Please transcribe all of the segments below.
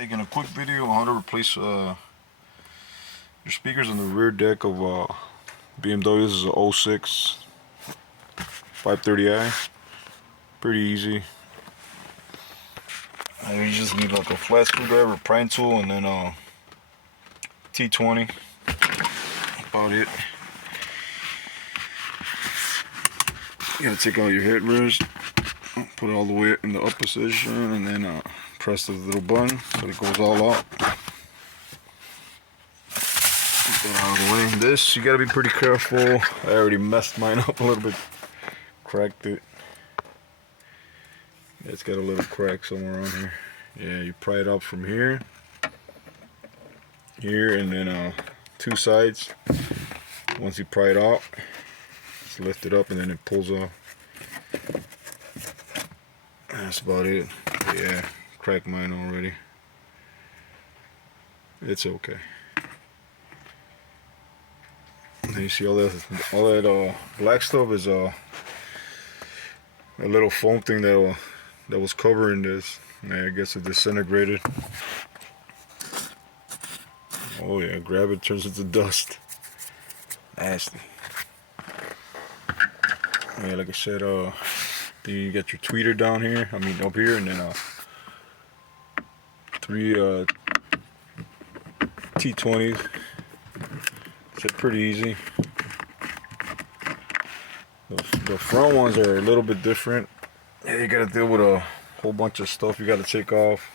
Making a quick video on how to replace your speakers in the rear deck of BMW. This is a 06 530i. Pretty easy. You just need like a flat screwdriver, prying tool, and then T20. About it. You gotta take out your headrest, put it all the way in the up position, and then press the little button so it goes all out. Get that out of the way. This, you gotta be pretty careful. I already messed mine up a little bit, cracked it. It's got a little crack somewhere on here. Yeah, you pry it up from here, and then two sides. Once you pry it out, just lift it up and then it pulls off. That's about it. Yeah, cracked mine already. It's okay. And you see all that black stuff is a little foam thing that was covering this. Yeah, I guess it disintegrated. Oh yeah, grab it, turns into dust. Nasty. Yeah, like I said, then you got your tweeter down here. I mean up here, and then three T20s. It's pretty easy. The front ones are a little bit different. Yeah, you gotta deal with a whole bunch of stuff you gotta take off.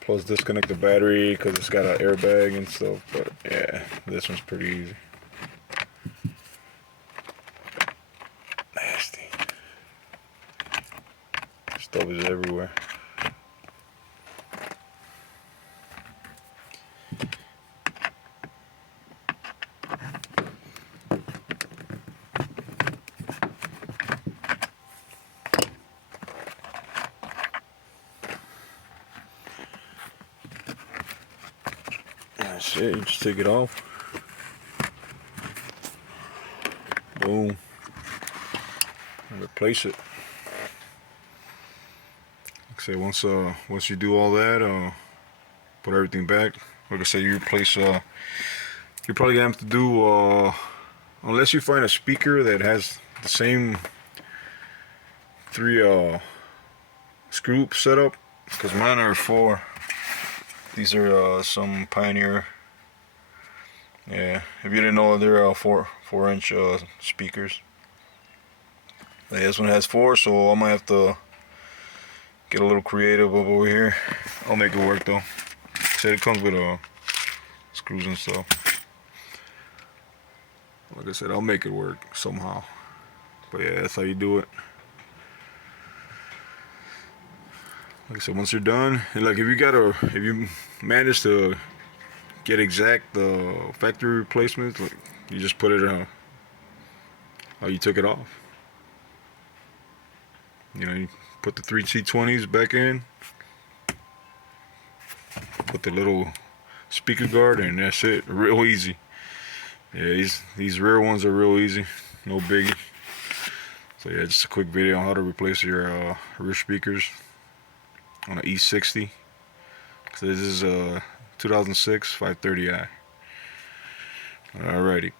Plus disconnect the battery because it's got an airbag and stuff. But yeah, this one's pretty easy. Nasty. Stuff is everywhere. That's it, you just take it off. Boom. And replace it. Like I said, once you do all that, put everything back. Like I said, you replace you're probably gonna have to do unless you find a speaker that has the same three screw setup, because mine are 4. These are some Pioneer. Yeah, if you didn't know, they're 4-inch speakers. Yeah, this one has 4, so I might have to get a little creative over here. I'll make it work though. Said it comes with screws and stuff. Like I said, I'll make it work somehow. But yeah, that's how you do it. Like I said, once you're done, and like if you manage to get exact factory replacements, like you just put it how you took it off. You know, you put the 3 T20s back in, put the little speaker guard, and that's it. Real easy. Yeah, these rear ones are real easy, no biggie. So yeah, just a quick video on how to replace your rear speakers on an E60. So this is 2006 530i. Alrighty.